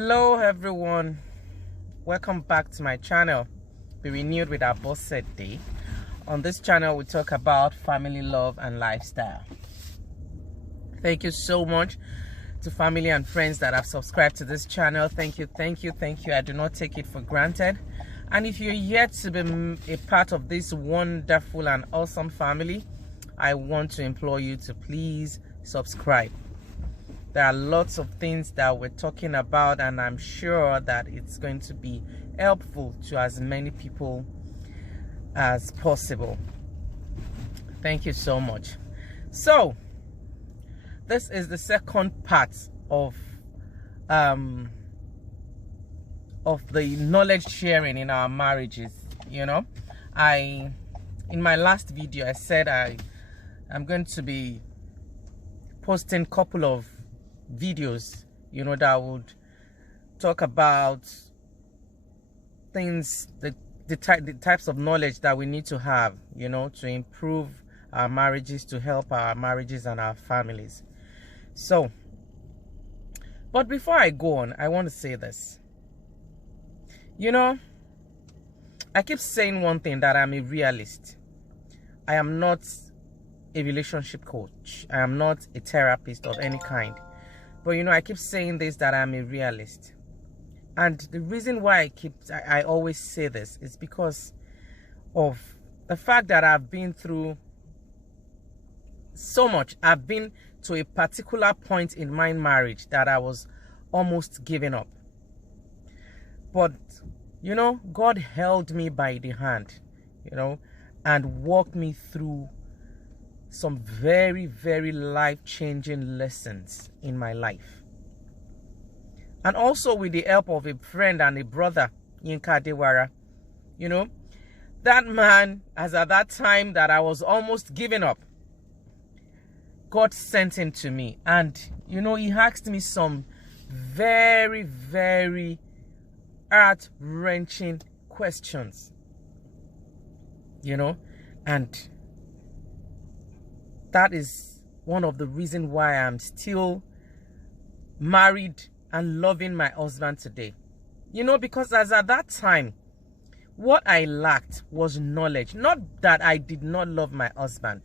Hello everyone, welcome back to my channel. Be renewed with our boss day. On this channel we talk about family, love and lifestyle. Thank you so much to family and friends that have subscribed to this channel. Thank you. I do not take it for granted. And if you're yet to be a part of this wonderful and awesome family, I want to implore you to please subscribe. There are lots of things that we're talking about, and I'm sure that it's going to be helpful to as many people as possible. Thank you so much. So this is the second part of the knowledge sharing in our marriages. You know, in my last video I said I'm going to be posting a couple of videos, you know, that would talk about things, the types of knowledge that we need to have, you know, to improve our marriages, to help our marriages and our families. So, but before I go on, I want to say this. You know, I keep saying one thing, that I'm a realist. I am not a relationship coach. I am not a therapist of any kind. But you know, I keep saying this, that I'm a realist. And the reason why I always say this is because of the fact that I've been through so much. I've been to a particular point in my marriage that I was almost giving up. But you know, God held me by the hand, you know, and walked me through some very, very life-changing lessons in my life. And also with the help of a friend and a brother, Yinka Dewara. You know, that man, as at that time that I was almost giving up, God sent him to me. And, you know, he asked me some very, very heart-wrenching questions. You know, and that is one of the reasons why I'm still married and loving my husband today. You know, because as at that time, what I lacked was knowledge. Not that I did not love my husband.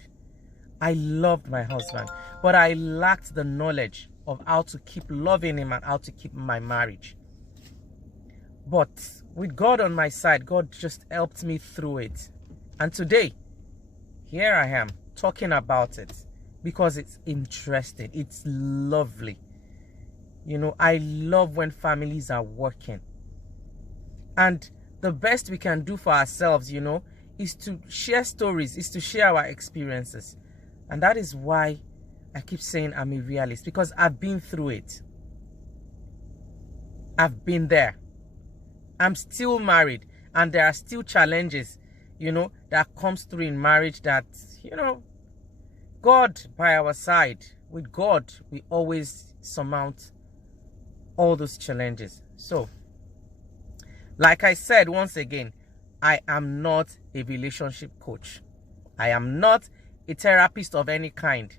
I loved my husband. But I lacked the knowledge of how to keep loving him and how to keep my marriage. But with God on my side, God just helped me through it. And today, here I am, talking about it because it's interesting, it's lovely. You know, I love when families are working, and the best we can do for ourselves, you know, is to share stories, is to share our experiences. And that is why I keep saying I'm a realist, because I've been through it. I've been there. I'm still married, and there are still challenges, you know, that comes through in marriage that, you know, God by our side, with God, we always surmount all those challenges. So, like I said, once again, I am not a relationship coach. I am not a therapist of any kind.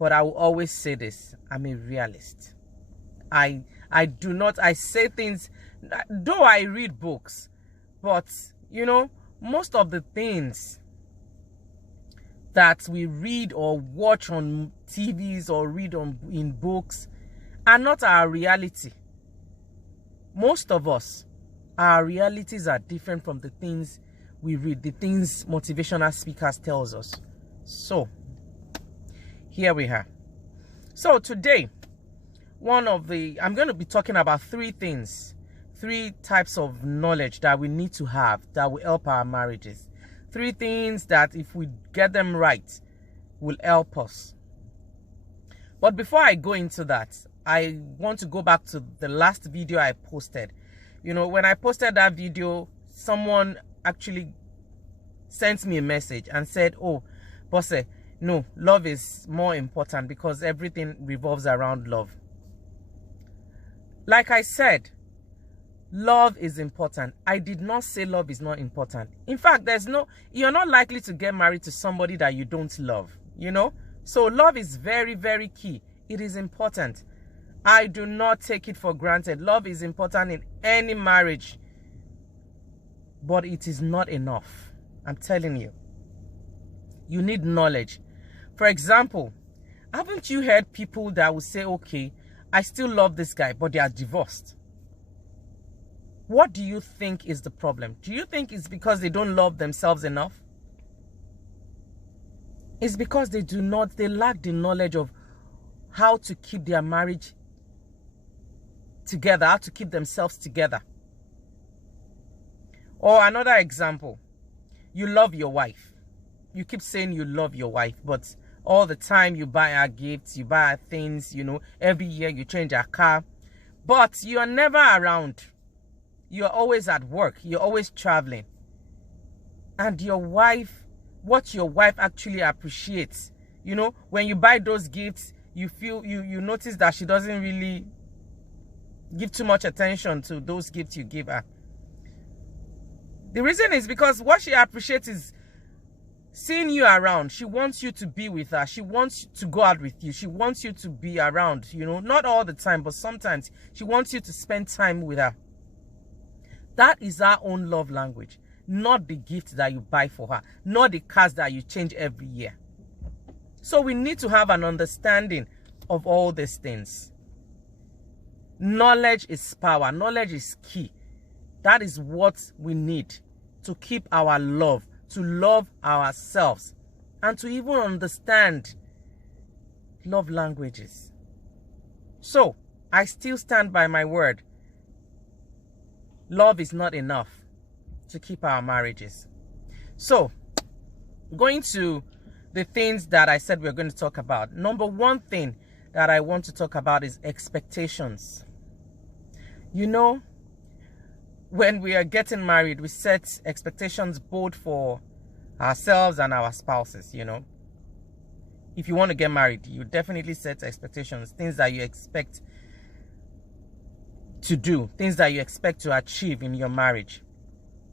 But I will always say this, I'm a realist. I say things, though I read books, but, you know, most of the things that we read or watch on TVs or read in books are not our reality. Most of us, our realities are different from the things we read, the things motivational speakers tells us. So, here we are. So today, I'm going to be talking about three types of knowledge that we need to have that will help our marriages. Three things that, if we get them right, will help us. But before I go into that, I want to go back to the last video I posted. You know, when I posted that video, someone actually sent me a message and said, oh, Bosse, no, love is more important because everything revolves around love. Like I said, love is important. I did not say love is not important. In fact, you're not likely to get married to somebody that you don't love, you know? So love is very, very key. It is important. I do not take it for granted. Love is important in any marriage, but it is not enough. I'm telling you. You need knowledge. For example, haven't you heard people that will say, okay, I still love this guy, but they are divorced? What do you think is the problem? Do you think it's because they don't love themselves enough? It's because they lack the knowledge of how to keep their marriage together, how to keep themselves together. Or another example, you love your wife. You keep saying you love your wife, but all the time you buy her gifts, you buy her things, you know, every year you change her car, but you are never around. You're always at work, you're always traveling. And your wife, what your wife actually appreciates, you know, when you buy those gifts, you feel, you notice that she doesn't really give too much attention to those gifts you give her. The reason is because what she appreciates is seeing you around. She wants you to be with her. She wants to go out with you. She wants you to be around, you know, not all the time, but sometimes she wants you to spend time with her. That is her own love language, not the gift that you buy for her, not the cars that you change every year. So we need to have an understanding of all these things. Knowledge is power. Knowledge is key. That is what we need to keep our love, to love ourselves, and to even understand love languages. So, I still stand by my word. Love is not enough to keep our marriages. So, going to the things that I said we're going to talk about. Number one thing that I want to talk about is expectations. You know, when we are getting married, we set expectations both for ourselves and our spouses, you know. If you want to get married, you definitely set expectations, things that you expect to do, things that you expect to achieve in your marriage.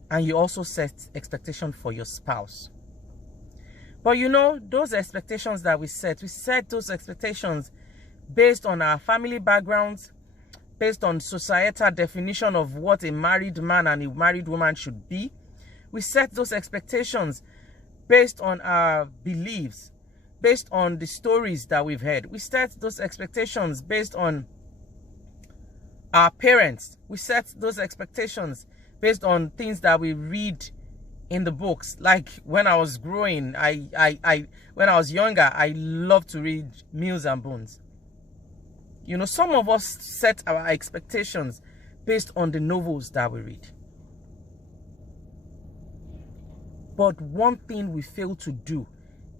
And you also set expectations for your spouse. But you know, those expectations that we set those expectations based on our family backgrounds, based on societal definition of what a married man and a married woman should be. We set those expectations based on our beliefs, based on the stories that we've heard. We set those expectations based on our parents. We set those expectations based on things that we read in the books. Like when I was growing, when I was younger, I loved to read Mills and Bones. You know, some of us set our expectations based on the novels that we read. But one thing we fail to do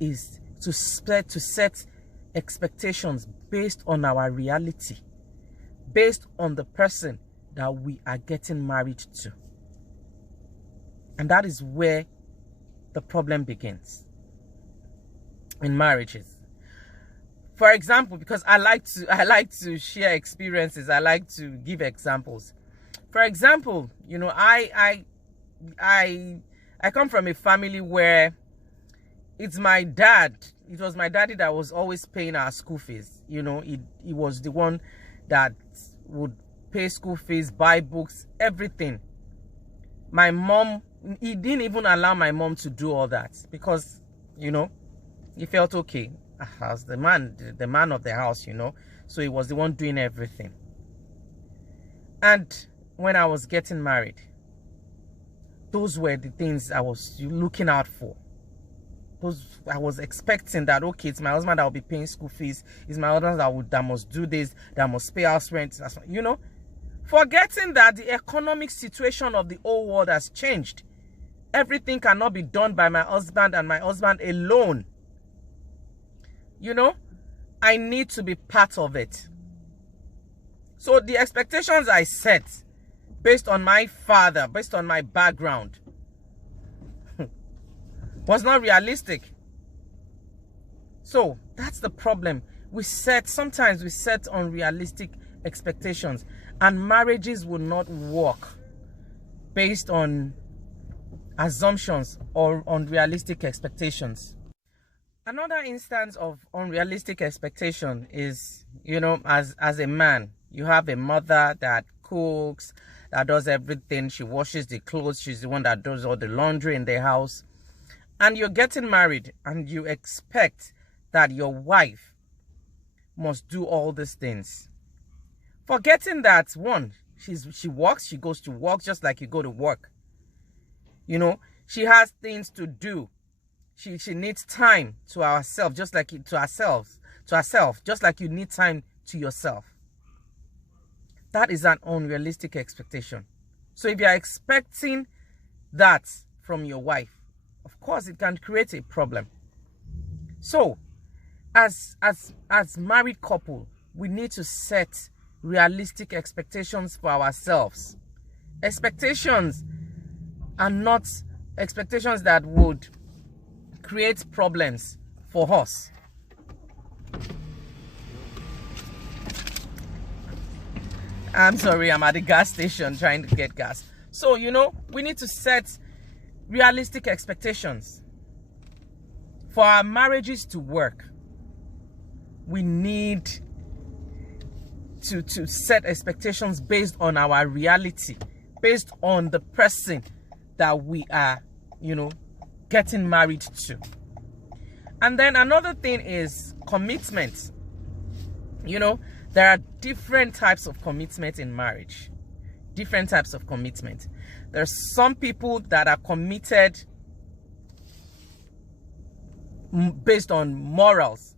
is to set expectations based on our reality, based on the person that we are getting married to. And that is where the problem begins in marriages. For example, because I like to share experiences, I like to give examples. For example, you know, I come from a family where it's my dad. It was my daddy that was always paying our school fees. You know, he was the one that would pay school fees, buy books, everything. My mom, he didn't even allow my mom to do all that because, you know, he felt okay. As the man of the house, you know, so he was the one doing everything. And when I was getting married, those were the things I was looking out for. I was expecting that, okay, it's my husband that will be paying school fees, it's my husband that must do this, that must pay house rent, you know, forgetting that the economic situation of the whole world has changed. Everything cannot be done by my husband and my husband alone. You know, I need to be part of it. So the expectations I set based on my father, based on my background, was not realistic. So that's the problem. Sometimes we set unrealistic expectations, and marriages will not work based on assumptions or unrealistic expectations. Another instance of unrealistic expectation is, as a man, you have a mother that cooks, that does everything. She washes the clothes. She's the one that does all the laundry in the house. And you're getting married and you expect that your wife must do all these things. Forgetting that, one, she works, she goes to work just like you go to work. She has things to do. She needs time to herself, just like just like you need time to yourself. That is an unrealistic expectation. So if you're expecting that from your wife, of course it can create a problem. So as married couple, we need to set realistic expectations for ourselves. Expectations are not expectations that would create problems for us. I'm sorry, I'm at the gas station trying to get gas. So, we need to set realistic expectations. For our marriages to work, we need to set expectations based on our reality, based on the person that we are, getting married to. And then another thing is commitment. There are different types of commitment in marriage. Different types of commitment. There's some people that are committed based on morals.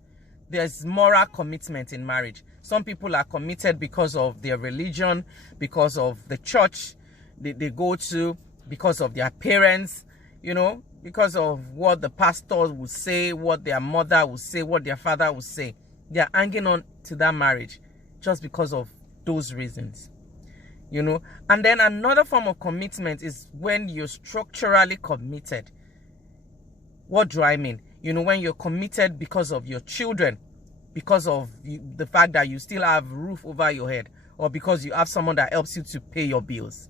There's moral commitment in marriage. Some people are committed because of their religion, because of the church they go to, because of their parents, because of what the pastor will say, what their mother will say, what their father will say. They're hanging on to that marriage just because of those reasons. And then another form of commitment is when you're structurally committed. What do I mean? When you're committed because of your children, because of the fact that you still have a roof over your head, or because you have someone that helps you to pay your bills.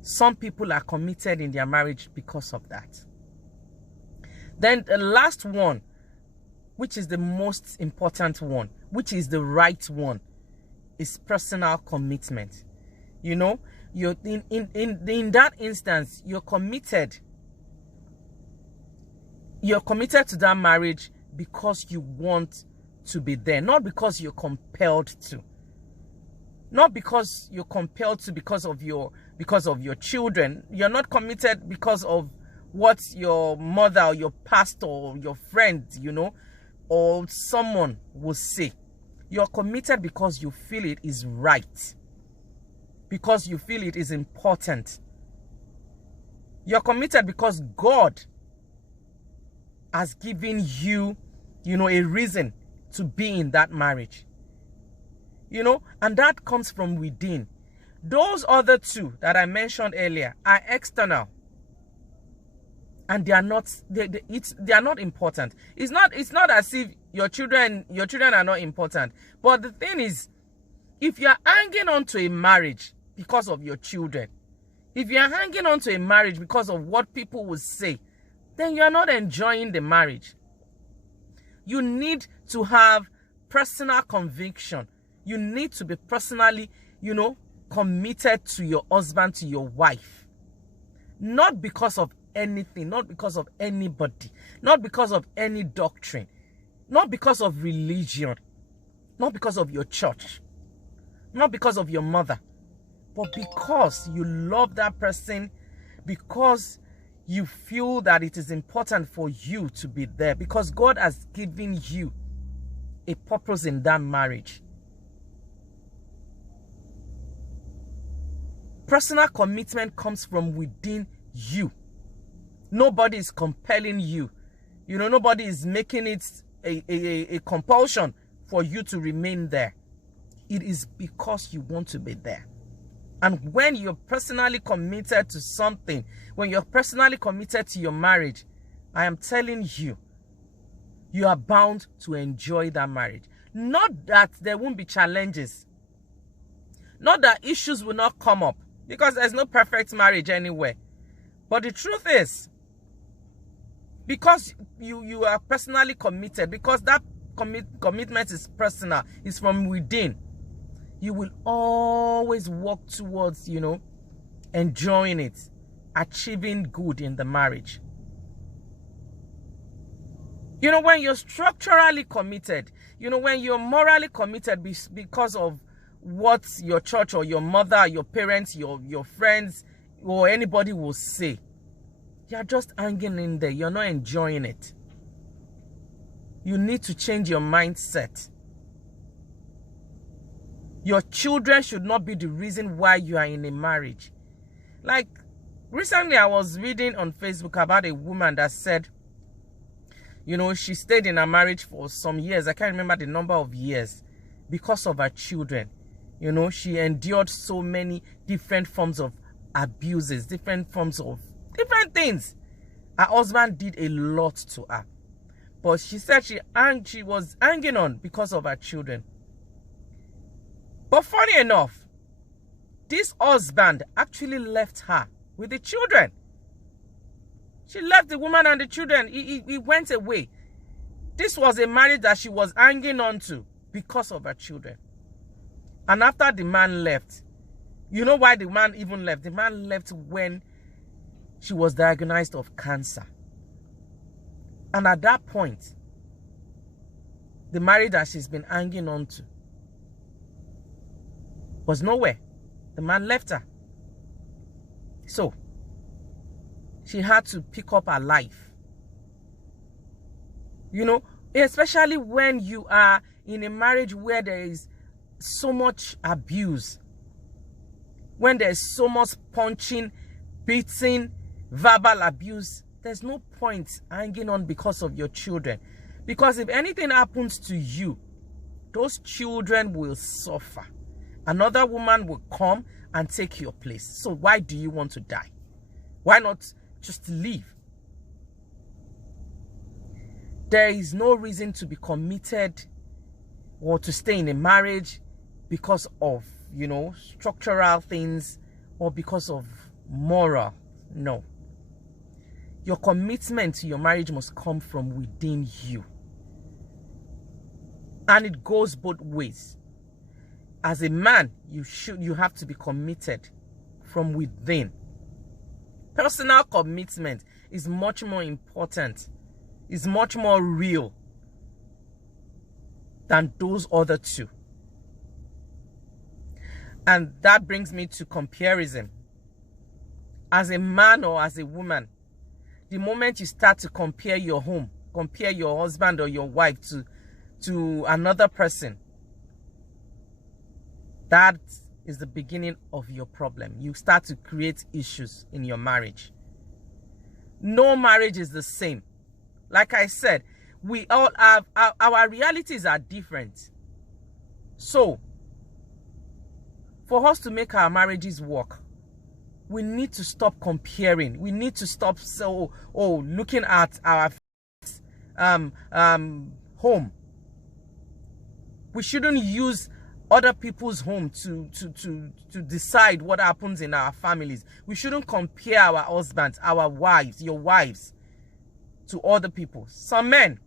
Some people are committed in their marriage because of that. Then the last one, which is the most important one, which is the right one, is personal commitment. You're in that instance, you're committed. You're committed to that marriage because you want to be there, not because you're compelled to. Not because you're compelled to because of your children. You're not committed because of what your mother or your pastor or your friend, or someone will say. You're committed because you feel it is right. Because you feel it is important. You're committed because God has given you, a reason to be in that marriage. And that comes from within. Those other two that I mentioned earlier are external. And they are not important. It's not as if your children are not important. But the thing is, if you are hanging on to a marriage because of your children, if you are hanging on to a marriage because of what people will say, then you are not enjoying the marriage. You need to have personal conviction. You need to be personally, committed to your husband, to your wife. Not because of anything, not because of anybody, not because of any doctrine, not because of religion, not because of your church, not because of your mother, but because you love that person, because you feel that it is important for you to be there, because God has given you a purpose in that marriage. Personal commitment comes from within you. Nobody is compelling you. Nobody is making it a compulsion for you to remain there. It is because you want to be there. And when you're personally committed to something, when you're personally committed to your marriage, I am telling you, you are bound to enjoy that marriage. Not that there won't be challenges. Not that issues will not come up, because there's no perfect marriage anywhere. But the truth is, because you are personally committed, because that commitment is personal, it's from within, you will always work towards, enjoying it, achieving good in the marriage. When you're structurally committed, when you're morally committed because of what your church or your mother, your parents, your friends, or anybody will say, you're just hanging in there. You're not enjoying it. You need to change your mindset. Your children should not be the reason why you are in a marriage. Like, recently I was reading on Facebook about a woman that said, she stayed in a marriage for some years. I can't remember the number of years, because of her children. She endured so many different forms of abuses, different forms of different things. Her husband did a lot to her. But she said she was hanging on because of her children. But funny enough, this husband actually left her with the children. She left the woman and the children. He went away. This was a marriage that she was hanging on to because of her children. And after the man left, you know why the man even left? The man left when she was diagnosed of cancer. And at that point, the marriage that she's been hanging on to was nowhere. The man left her. So, she had to pick up her life. Especially when you are in a marriage where there is so much abuse, when there's so much punching, beating, verbal abuse, there's no point hanging on because of your children. Because if anything happens to you, those children will suffer. Another woman will come and take your place. So why do you want to die? Why not just leave? There is no reason to be committed or to stay in a marriage because of, structural things or because of moral. No. Your commitment to your marriage must come from within you. And it goes both ways. As a man, you have to be committed from within. Personal commitment is much more important, is much more real than those other two. And that brings me to comparison. As a man or as a woman, the moment you start to compare your home, compare your husband or your wife to another person, that is the beginning of your problem. You start to create issues in your marriage. No marriage is the same. Like I said, we all have, our realities are different. So, for us to make our marriages work, we need to stop comparing. We need to stop looking at our home. We shouldn't use other people's home to decide what happens in our families. We shouldn't compare our husbands, our wives, your wives, to other people. Some men,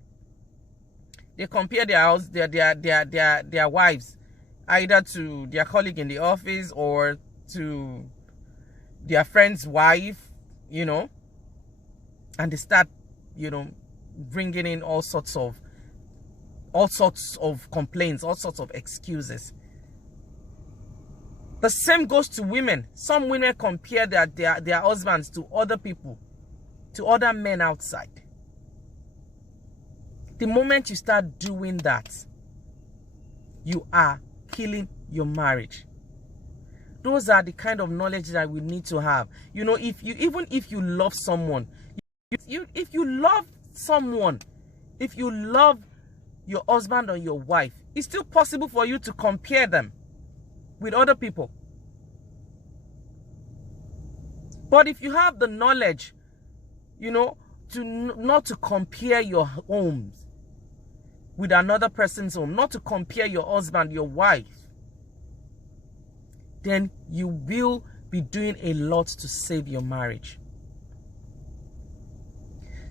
they compare their wives either to their colleague in the office or to their friend's wife, and they start, bringing in all sorts of complaints, all sorts of excuses. The same goes to women. Some women compare their husbands to other people, to other men outside. The moment you start doing that, you are killing your marriage. Those are the kind of knowledge that we need to have. Even if you love someone, if you love your husband or your wife, it's still possible for you to compare them with other people. But if you have the knowledge, not to compare your homes with another person's home, not to compare your husband, your wife, then you will be doing a lot to save your marriage.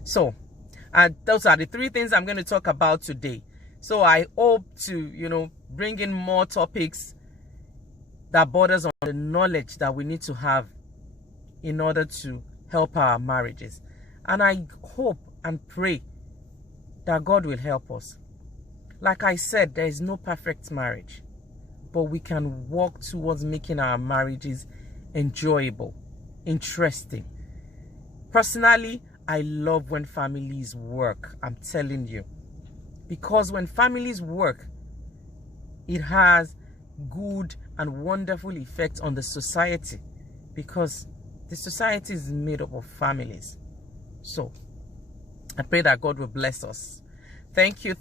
So, And those are the 3 things I'm going to talk about today. So I hope to, bring in more topics that borders on the knowledge that we need to have in order to help our marriages. And I hope and pray that God will help us. Like I said, there is no perfect marriage, but we can work towards making our marriages enjoyable, interesting. Personally, I love when families work, I'm telling you. Because when families work, it has good and wonderful effects on the society, because the society is made up of families. So I pray that God will bless us. Thank you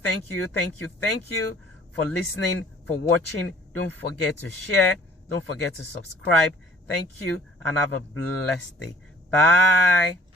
for listening, for watching. Don't forget to share. Don't forget to subscribe. Thank you, and have a blessed day. Bye.